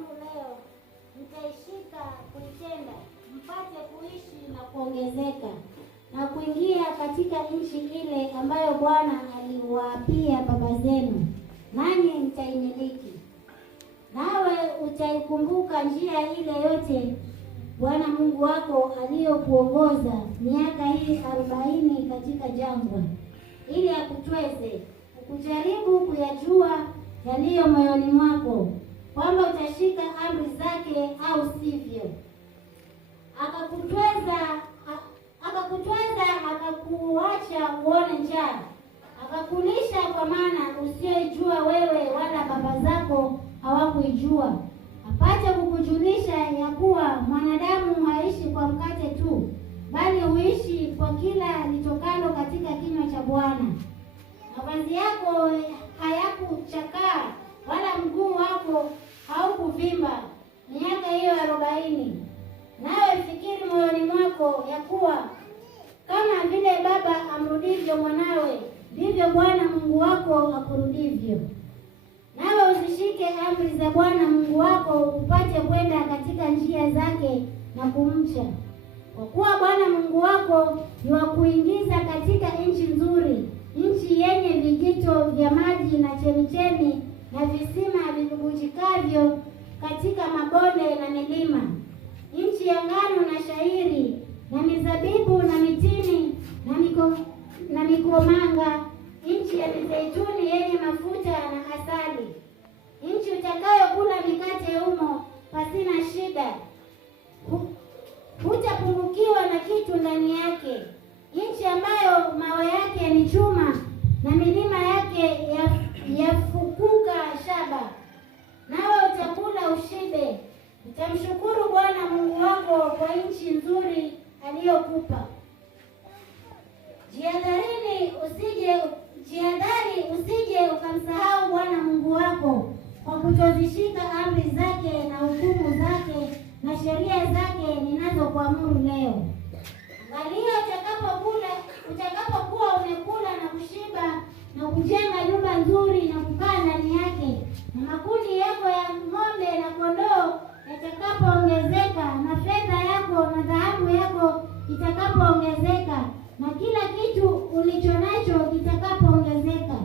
yangu leo mtaishika kuitenda, mpate kuishi na kuongezeka na kuingia katika nchi ile ambayo Bwana aliwaapia baba zenu, nanyi mtaimiliki. Nawe utaikumbuka njia ile yote Bwana Mungu wako aliyokuongoza miaka hii 40 katika jangwa, ili akutweze ukujaribu kuyajua yaliyo moyoni mwako, kwamba utashika amri zake au sivyo. Akakutweza akakuacha uone njaa, akakulisha kwa maana usiyoijua wewe wala baba zako hawakuijua, apate kukujulisha ya kuwa mwanadamu haishi kwa mkate tu, bali huishi kwa kila litokalo katika kinywa cha Bwana. Mavazi yako hayakuchakaa wala mguu wako haukuvimba miaka hiyo 40. Nawe fikiri moyoni mwako ya kuwa kama vile baba amrudivyo mwanawe, ndivyo Bwana Mungu wako akurudivyo. Nawe uzishike amri za Bwana Mungu wako, upate kwenda katika njia zake na kumcha. Kwa kuwa Bwana Mungu wako ni wa kuingiza katika nchi nzuri, nchi yenye vijito vya maji na chemichemi na visima vibubujikavyo katika mabonde na milima, nchi ya ngano na shayiri na mizabibu na mitini na mikomanga, nchi ya mizeituni yenye mafuta na asali, nchi utakayokula mikate humo pasina shida, hutapungukiwa na kitu ndani yake, nchi ambayo mawe yake ni chuma na milima yake yafukuka shaba. Nawe utakula ushibe, utamshukuru Bwana Mungu wako kwa nchi nzuri aliyokupa. Jihadhari usije ukamsahau Bwana Mungu wako kwa kutozishika amri zake na hukumu zake na sheria zake ninazokuamuru leo. Angalia, utakapokuwa umekula na kushiba na kujenga nyumba nzuri na kukaa ndani yake, na makundi yako ya ng'ombe na kondoo yatakapoongezeka, na fedha yako na dhahabu yako itakapoongezeka, na kila kitu ulicho nacho kitakapoongezeka,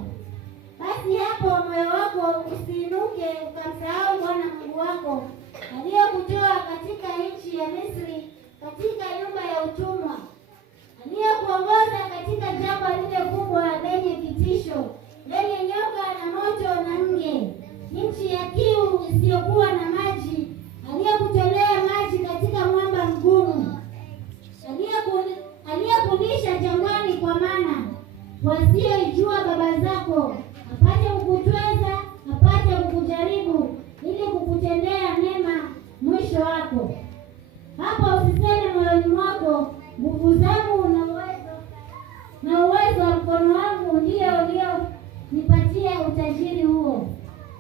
basi hapo moyo wako usiinuke ukamsahau Bwana Mungu wako aliyekutoa katika nchi ya Misri, katika nyumba ya utumwa, aliyekuongoza katika jangwa lile kubwa lenye kitisho, lenye nyoka na moto na nge, nchi ya kiu isiyokuwa na maji, aliyekutolea maji katika mwamba mgumu, aliyekulisha jangwani kwa mana wasioijua baba zako, apate kukutweza, apate kukujaribu, ili kukutendea mema mwisho wako. Hapo usiseme moyoni mwako, nguvu zangu na uwezo wa mkono wangu ndio ulionipatia utajiri huo,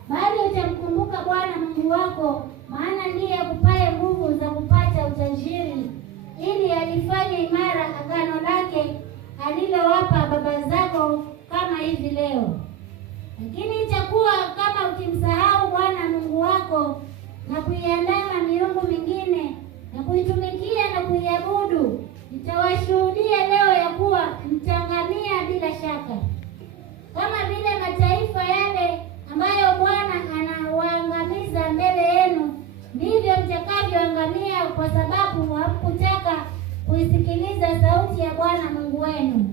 bali utamkumbuka Bwana Mungu wako, maana ndiye akupaye nguvu za kupata utajiri, ili alifanye imara agano lake alilowapa baba zako kama hivi leo. Lakini itakuwa kama ukimsahau Bwana Mungu wako na kuiandama miungu mingine na kuitumikia na kuiabudu, nitawashuhudia leo ya kuwa mtangamia bila shaka, kama vile mataifa yale ambayo Bwana anawaangamiza mbele yenu, ndivyo mtakavyoangamia, kwa sababu hamkutaka kuisikiliza sauti ya Bwana Mungu wenu.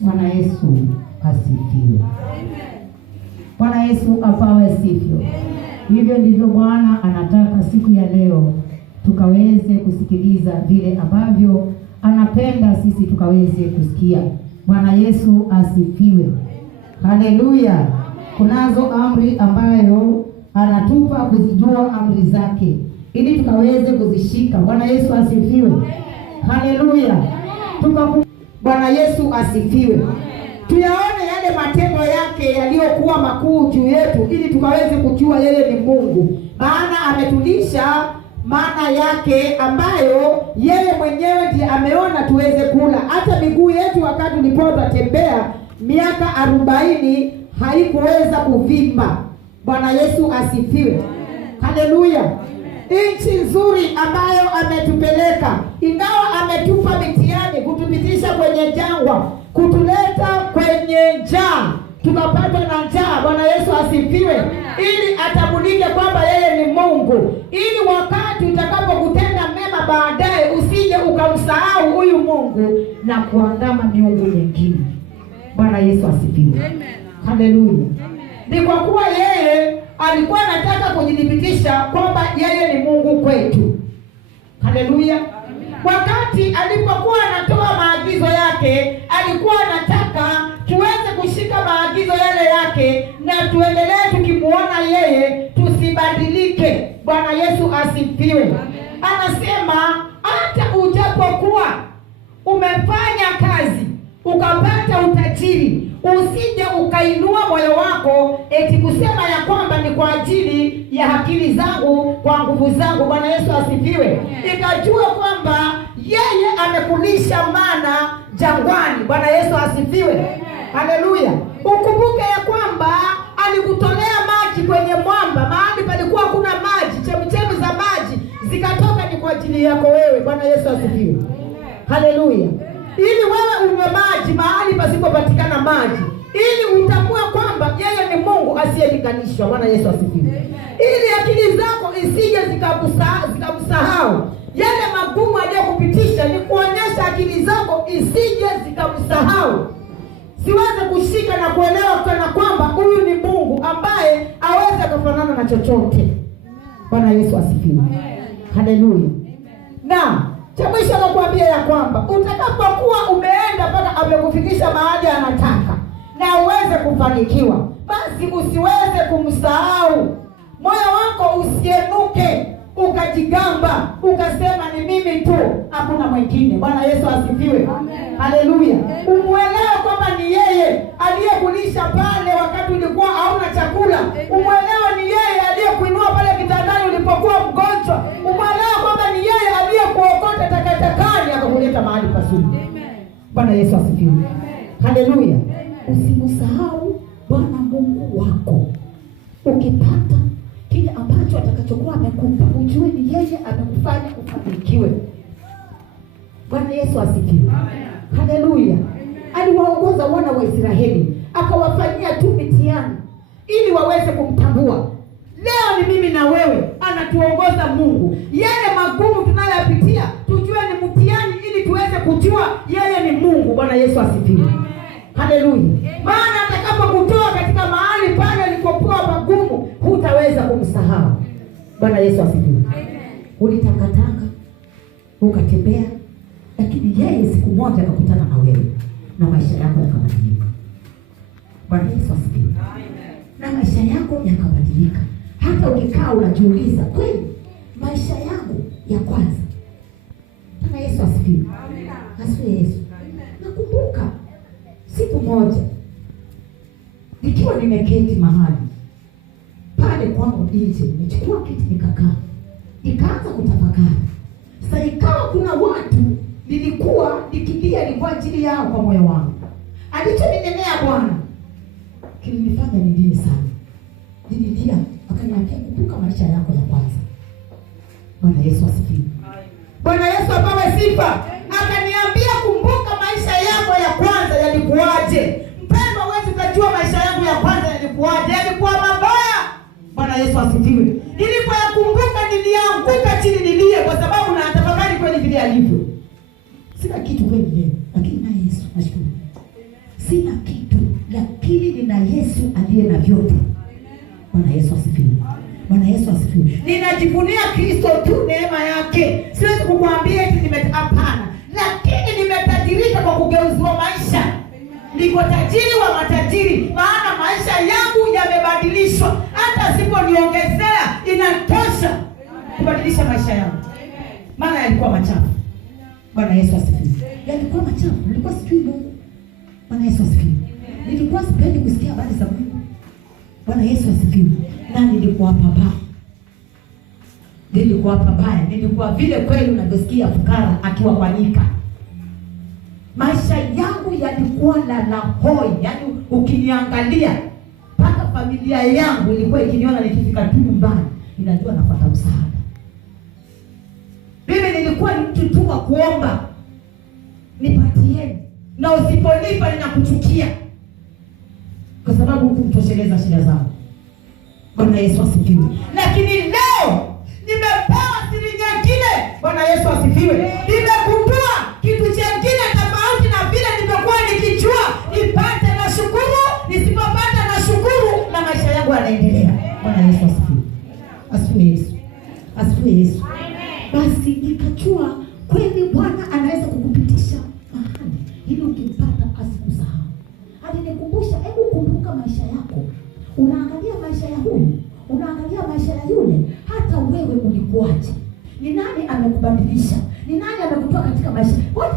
Bwana Yesu asifiwe. Amen. Bwana Yesu apawe sifa. Amen. Hivyo ndivyo Bwana anataka siku ya leo tukaweze kusikiliza vile ambavyo anapenda sisi tukaweze kusikia. Bwana Yesu asifiwe. Haleluya. Kunazo amri ambayo anatupa kuzijua amri zake ili tukaweze kuzishika. Bwana Yesu asifiwe. Haleluya. Bwana Yesu asifiwe. Tuyaone yale matendo yake yaliyokuwa makuu juu yetu ili tukaweze kujua yeye ni Mungu. Maana ametulisha maana yake ambayo yeye mwenyewe ndiye ameona tuweze kula. Hata miguu yetu wakati tulipotembea miaka 40 haikuweza kuvimba. Bwana Yesu asifiwe. Haleluya. Nchi nzuri ambayo ametupeleka, ingawa ametupa mitihani, kutupitisha kwenye jangwa, kutuleta kwenye njaa, tukapata na njaa. Bwana Yesu asifiwe. Ili atambulike kwamba yeye ni Mungu, ili wakati utakapokutenda mema baadaye usije ukamsahau huyu Mungu na kuandama miungu mingine. Bwana Yesu asifiwe. Haleluya. Ni kwa kuwa yeye alikuwa anataka kujidhibitisha kwamba yeye ni Mungu kwetu. Haleluya. Wakati alipokuwa anatoa maagizo yake, alikuwa anataka tuweze kushika maagizo yale yake na tuendelee tukimuona yeye, tusibadilike. Bwana Yesu asifiwe. Anasema hata ujapokuwa umefanya kazi ukapata utajiri, usije ukainua moyo wako eti kusema ya kwamba ni kwa ajili ya akili zangu, kwa nguvu zangu. Bwana Yesu asifiwe. Ikajua kwamba yeye amekulisha mana jangwani. Bwana Yesu asifiwe. Haleluya. Ukumbuke ya kwamba alikutolea maji kwenye mwamba, mahali palikuwa kuna maji, chemchemi za maji zikatoka, ni kwa ajili yako wewe. Bwana Yesu asifiwe. Haleluya. Ili wewe unywe maji mahali pasipopatikana maji, ili utambue kwamba yeye ni Mungu asiyelinganishwa. Bwana Yesu asifiwe. Ili akili zako isije zikamsahau yale magumu aliyokupitisha, ni kuonyesha akili zako isije zikamsahau, siweze kushika na kuelewa kana kwamba huyu ni Mungu ambaye aweze kufanana na chochote. Bwana Yesu asifiwe. Haleluya. Na cha mwisho nakuambia ya kwamba utakapokuwa umeenda mpaka amekufikisha mahali anataka na uweze kufanikiwa, basi usiweze kumsahau. Moyo wako usienuke ukajigamba ukasema ni mimi tu, hakuna mwingine. Bwana Yesu asifiwe. Haleluya. Umuelewe kwamba ni yeye aliyekulisha pale wakati ulikuwa hauna chakula. Umuelewe ni yeye aliyekuinua pale kitandani ulipokuwa mgonjwa. Umuelewe kwamba ni yeye aliyekuokota takatakani akakuleta mahali pazuri. Bwana Yesu asifiwe. Haleluya. Usimsahau Bwana Mungu wako. Ukipata kile ambacho atakachokuwa amekupa, ujue ni yeye amekufanya ufanikiwe. Bwana Yesu asifiwe. Haleluya. Aliwaongoza wana wa Israeli, akawafanyia tu mitihani ili waweze kumtambua. Leo ni mimi na wewe anatuongoza Mungu. Yale magumu tunayopitia tujue ni mtihani ili tuweze kujua yeye ni Mungu. Bwana Yesu asifiwe. Haleluya. Maana atakapokutoa katika mahali pale alipokuwa magumu, hutaweza kumsahau. Bwana Yesu asifiwe. Ulitangatanga, ukatembea, lakini yeye siku moja akakutana na wewe na maisha yako yakabadilika. Bwana Yesu asifiwe. Na maisha yako yakabadilika. Hata ukikaa unajiuliza, kweli maisha yangu ya kwanza. Bwana Yesu asifiwe. Asifiwe Yesu. Nakumbuka siku moja nikiwa nimeketi mahali pale kwangu nje, nimechukua kiti nikakaa, nikaanza kutafakari. Sasa ikawa kuna watu nilikuwa nikilia kwa ajili yao kwa moyo wangu. Alichoninenea Bwana kilinifanya nilie sana. Nililia, akaniambia kumbuka maisha yako ya kwanza. Bwana Yesu asifiwe. Bwana Yesu apewe sifa. Akaniambia kumbuka maisha yako ya kwanza yalikuwaje. Mpendwa, wewe utajua maisha yangu ya kwanza yalikuwaje. Yalikuwa mabaya. Bwana Yesu asifiwe. Nilipoyakumbuka nilianguka chini nilie, kwa sababu na tafakari kweli vile alivyo. Sina kitu kweli leo, lakini na Yesu nashukuru. Sina kitu, lakini nina Yesu aliye na vyote. Bwana Yesu asifiwe. Bwana Yesu asifiwe. Ninajivunia Kristo tu, neema yake. Siwezi kukuambia eti hapana, lakini nimetajirika kwa kugeuziwa maisha. Niko tajiri wa matajiri, maana maisha yangu yamebadilishwa. Hata asiponiongezea inatosha kubadilisha maisha yangu. Maana yalikuwa machafu. Bwana Yesu asifiwe. Yalikuwa machafu, nilikuwa sijui Mungu. Bwana Yesu asifiwe. Nilikuwa sipendi kusikia habari za Mungu. Bwana Yesu asifiwe. Na nilikuwa pabaya. Nilikuwa vile kweli unavyosikia fukara akiwa kwa nyika. Maisha yangu yalikuwa la hoi. Yaani ukiniangalia mpaka familia yangu ilikuwa ikiniona nikifika tu nyumbani inajua nafuata msaada. Mimi nilikuwa ni mtu tu wa kuomba, nipatieni, na usiponipa ninakuchukia, kwa sababu hukumtosheleza shida zangu. Bwana Yesu asifiwe. Lakini leo nimepewa siri nyingine. Bwana Yesu asifiwe. Nimegundua kitu kingine tofauti na vile nimekuwa nikijua. Nipate na shukuru, nisipopata na shukuru, na maisha yangu yanaendelea. Bwana Yesu asifiwe. Asifiwe Yesu. Asifiwe Yesu. Basi nikajua kweli Bwana anaweza kukupitisha mahali ili ukimpata asikusahau. Alinikumbusha, hebu kumbuka maisha yako. Unaangalia maisha ya huyu, unaangalia maisha ya yule, hata wewe ulikuaje? Ni nani amekubadilisha? Ni nani amekutoa katika maisha?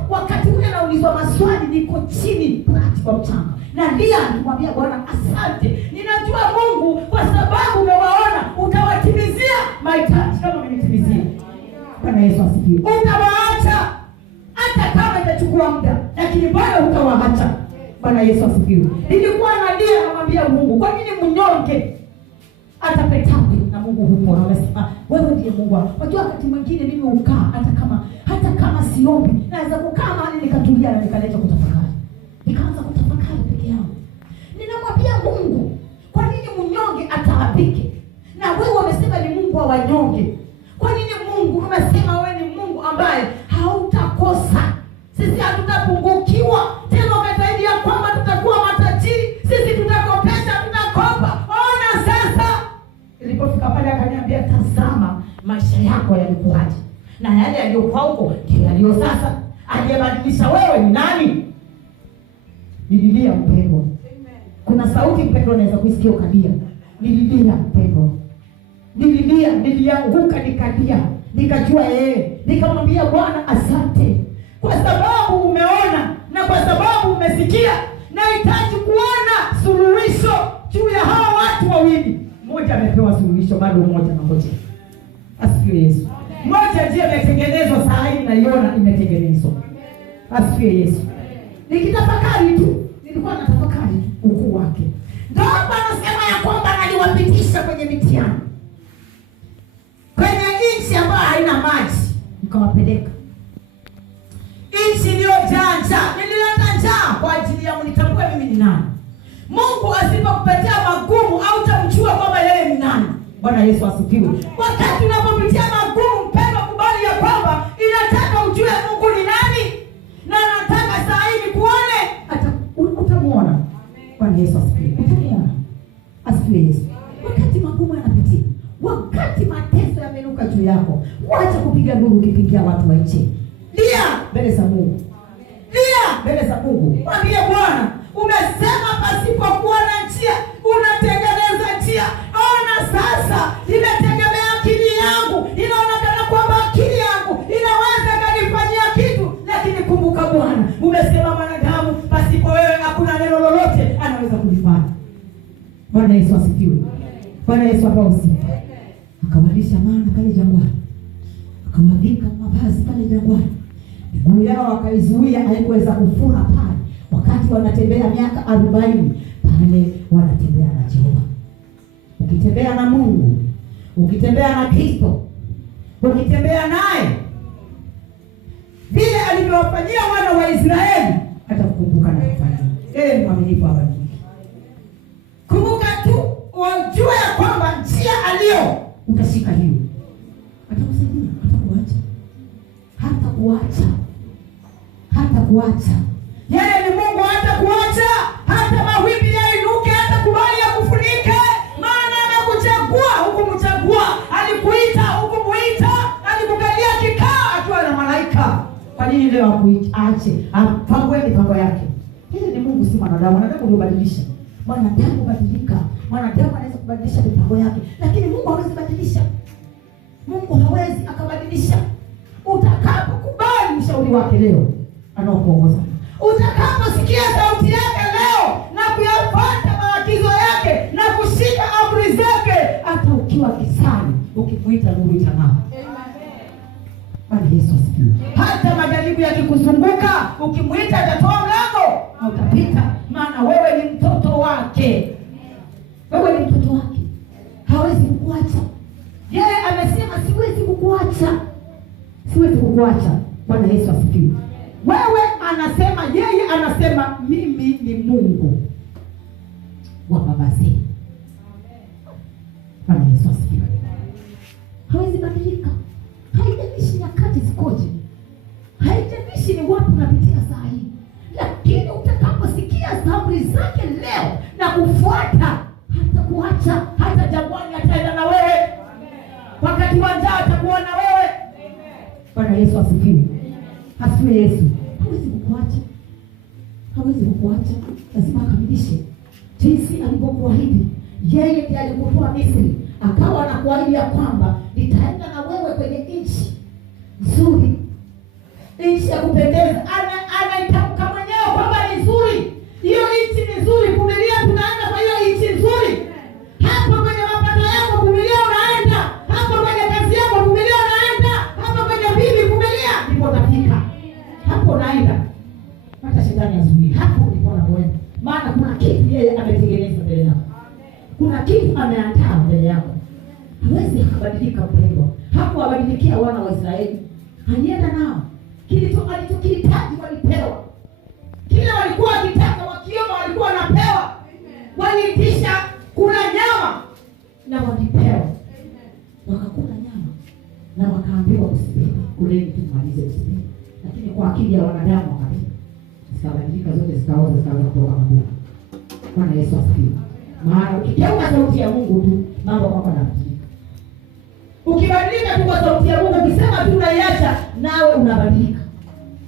Wakati ule naulizwa maswali, niko chini kwa mchanga. Na ndia nikamwambia Bwana, asante. Ninajua Mungu, kwa sababu umewaona, utawatimizia mahitaji kama umenitimizia. Bwana Yesu asifiwe. Utawaacha hata kama itachukua muda, lakini bado utawaacha. Bwana Yesu asifiwe. Nilikuwa nalia namwambia Mungu, kwa nini mnyonge atapetapi na Mungu hupo? Na anasema wewe ndiye Mungu. Unajua wakati mwingine mimi ukaa hata kama siombi, naweza kukaa mahali nikatulia na nikaleta kutafakari. Nikaanza kutafakari peke yangu. Ninamwambia Mungu, kwa nini mnyonge ataabike? Na wewe umesema ni Mungu wa wanyonge. Kwa nini Mungu unasema wewe ni Mungu ambaye hautakosa? Sisi hatutapungukiwa. Tena umetaidi ya kwamba tutakuwa matajiri. Sisi tutakopesha, tutakopa. Ona sasa. Ilipofika pale akaniambia, tazama maisha yako yalikuwaje, na yale yaliyokuwa huko ndio yaliyo sasa. Aliyebadilisha wewe ni nani? Nililia mpendwa. Kuna sauti mpendwa naweza kuisikia ukalia. Nililia mpendwa. Nilianguka nikalia. Nikajua nikamwambia Bwana, asante kwa sababu umeona na kwa sababu umesikia. Nahitaji kuona suluhisho juu ya hao watu wawili. Mmoja amepewa suluhisho, bado mmoja anangoja. Asifiwe Yesu. Mmoja ndiye imetengenezwa, saa hii naiona imetengenezwa. Asifiwe Yesu. Nikitafakari tu, nilikuwa natafakari ukuu wake. Ndio anasema ya kwamba aliwapitisha kwenye mitihani, kwenye nchi ambayo haina maji, nikawapeleka nchi iliyojaa njaa. Nilileta njaa kwa ajili ya mnitambue mimi ni nani. Mungu asipokupatia magumu au utamjua kwamba yeye ni nani. Bwana Yesu asifiwe. Wakati unapopitia magumu, mpendwa, kubali ya kwamba inataka ujue Mungu ni nani, na anataka saa hii kuone, hata utamuona. Bwana Yesu asifiwe. Utamuona. Asifiwe Yesu. Wakati magumu yanapitia, wakati mateso yamenuka juu yako, wacha kupiga nduru ukipigia watu wa nje. Lia mbele za Mungu. Lia mbele za Mungu. Mwambie Bwana, umesema pasipokuwa na njia unatengeneza njia. Ona sasa, nimetegemea akili yangu. Inaonekana kwamba akili yangu inaweza kanifanyia kitu, lakini kumbuka Bwana, umesema mwanadamu pasipo wewe hakuna neno lolote anaweza kulifanya. Bwana Yesu asifiwe. Bwana Yesu apewe sifa. Akawalisha mana pale jangwani, akawavika mavazi pale jangwani. Miguu yao akaizuia, haikuweza kufura pale. Wakati wanatembea miaka 40 pale wanatembea na Jehova. Ukitembea na Mungu, ukitembea na Kristo, ukitembea naye vile alivyowafanyia wana wa Israeli, atakukumbuka na kufanya. Ni mwaminifu hapa. Kumbuka tu, wajue ya kwamba njia aliyo utashika hiyo. Atakusaidia, hata kuacha. Yeye ni Mungu, hata kuacha. Hata mawimbi yainuke, hata kubali ya kufunike. Maana amekuchagua, hukumchagua. Alikuita, hukumuita. Alikukalia kikao akiwa na malaika. Kwa nini leo akuache? Apangue mipango yake. Yeye ni Mungu, si mwanadamu. Mwanadamu hubadilisha. Mwanadamu hubadilika. Mwanadamu anaweza kubadilisha mipango yake, lakini Mungu hawezi kubadilisha. Mungu hawezi akabadilisha. Utakapokubali ushauri wake leo, anaokuongoza. Utakaposikia sauti yake leo na kuyafuata maagizo yake na kushika amri zake, hata ukiwa kisani, ukimuita nuru itang'aa. Bwana Yesu asifiwe. Hata majaribu yakikuzunguka, ukimuita atatoa mlango na utapita, maana wewe ni mtoto wake. Wewe ni mtoto wake. Hawezi kukuacha. kukuacha, siwezi kukuacha. Bwana Yesu asifiwe. Wewe anasema, yeye anasema mimi ni Mungu wa baba zetu. Bwana Yesu asifiwe. Hawezi badilika. Haijalishi nyakati zikoje, haijalishi ni wapi unapitia saa hii, lakini utakaposikia amri zake leo na kufuata, hata kuacha, hata jangwani ataenda na wewe. Wakati wa njaa atakuwa na wewe. Bwana Yesu asifiwe. Asifiwe Yesu. Hawezi kukuacha. Hawezi kukuacha. Lazima akamilishe jinsi alivyokuahidi. Yeye ndiye alikutoa Misri, akawa anakuahidi ya kwamba nitaenda na wewe kwenye nchi nzuri, nchi ya kupendeza. Anaitamka mwenyewe kwamba ni nzuri. Hiyo nchi ni nzuri. Vumilia, tunaenda kwa hiyo nchi nzuri. Hapo kwenye mapato yako vumilia, unaenda. Hapo kwenye kazi yako vumilia, unaenda. Hapo kwenye bibi vumilia, ndipo utafika. Hapo unaenda. Hata shetani azuie. Hapo ndipo unapoenda. Maana kuna kitu yeye ametengeneza mbele yako. Kuna kitu ameandaa mbele yako. Hawezi kubadilika mpendwa. Hapo abadilikia wana wa Israeli. Alienda nao. Alichokihitaji walipewa. Kile walikuwa wakitaka, wakiomba walikuwa wanapewa. Waliitisha kuna nyama na walipewa. Wakakula nyama na wakaambiwa usipende. Kuleni tumalize usipende. Lakini kwa akili ya wanadamu wakati zikabadilika zote, zikaoza, zikaanza kutoka kaburi. Bwana Yesu asifiwe. Maana ukigeuka sauti ya Mungu tu, mambo yako yanabadilika. Ukibadilika tu kwa sauti ya Mungu, ukisema tu unaiacha, nawe unabadilika.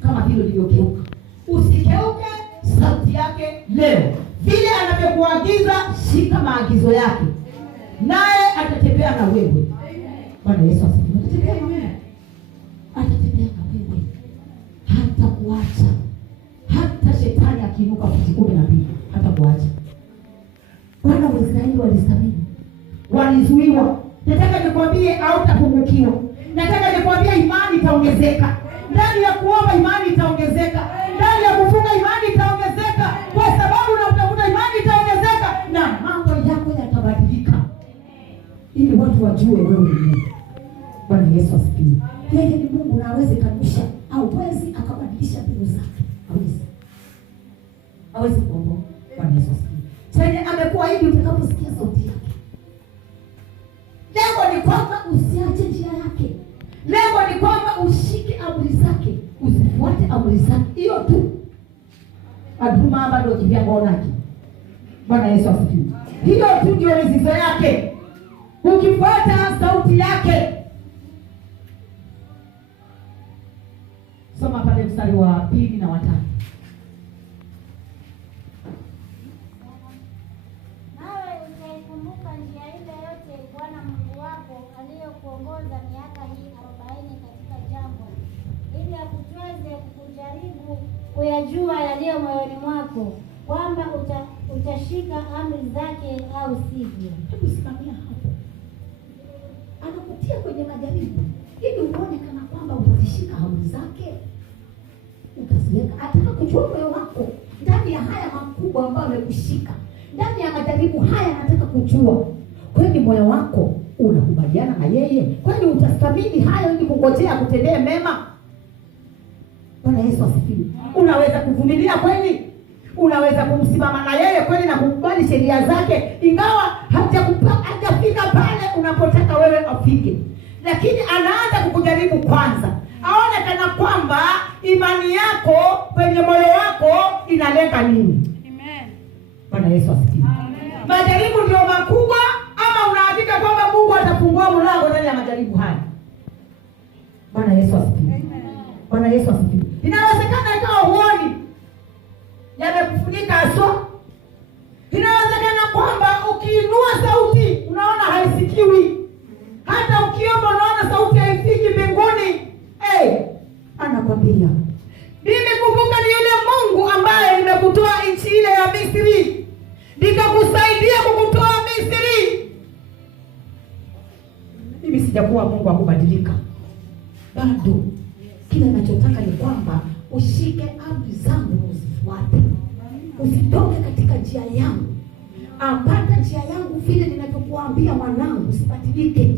Kama vile ulivyogeuka. Usikeuke sauti yake leo. Vile anavyokuagiza, shika maagizo yake. Naye atatembea na wewe. Bwana Yesu asifiwe. Atatembea na wewe. Atatembea na wewe. Hata kuacha. Hata shetani akiinuka futi 12, hata kuacha. Wana wa Israeli walisamini. Walizuiwa. Nataka nikwambie hautapungukiwa. Nataka nikwambie imani itaongezeka. Ndani ya kuomba imani itaongezeka. Ndani ya kufunga imani itaongezeka. Kwa sababu na utakuta imani itaongezeka na mambo yako yatabadilika. Ili watu wajue wewe ni Mungu. Bwana Yesu asifiwe. Yeye ni Mungu na hawezi kanusha. Hawezi akabadilisha mbinu zake. Hawezi. Hawezi kuondoa. Bwana Yesu asifiwe. Chenye amekuahidi utakaposikia sauti yake. Lengo ni kwamba usiache njia yake. Lengo ni kwamba ushike amri zake, usifuate amri zake. Hiyo tu. Aduma bado kivya bonaki. Bwana Yesu asifiwe. Hiyo tu ndio mizizo yake. Ukifuata sauti yake. Soma pale mstari wa 2 na 3. Kuongoza miaka hii 40 katika jangwa, ili akutweze kukujaribu kuyajua yaliyo moyoni mwako, kwamba utashika amri zake au sivyo. Tukusimamia hapo. Anakutia kwenye majaribu ili uone kana kwamba utazishika amri zake, utaziweka. Ataka kujua moyo wako ndani ya haya makubwa ambayo amekushika. Ndani ya majaribu haya anataka kujua kwani moyo wako unakubaliana na yeye? Kwani utastamili hayo ili kungojea kutendea mema? Bwana Yesu asifiwe. Unaweza kuvumilia kweli? Unaweza kumsimama na yeye kweli na kukubali sheria zake ingawa hajafika pale unapotaka wewe afike? Lakini anaanza kukujaribu kwanza. Aone kana kwamba imani yako kwenye moyo wako inalenga nini? Amen. Bwana Yesu asifiwe. Majaribu ndio makubwa ama unahakika kwamba Mungu atafungua mlango ndani ya majaribu haya? Bwana Yesu asifiwe. Bwana Yesu asifiwe. Inawezekana ikawa huoni, yamekufunika aswa. Inawezekana kwamba ukiinua sauti unaona haisikiwi. Hata ukiomba unaona sauti haifiki mbinguni. Anakwambia, mimi kumbuka ni yule Mungu ambaye nimekutoa nchi ile ya Misri, nikakusaidia kukutoa Misri. Mimi sijakuwa Mungu wa kubadilika. Bado kile ninachotaka ni kwamba ushike amri zangu, usifuate. Usitoke katika njia yangu. Apata njia yangu vile ninavyokuambia mwanangu, usibadilike.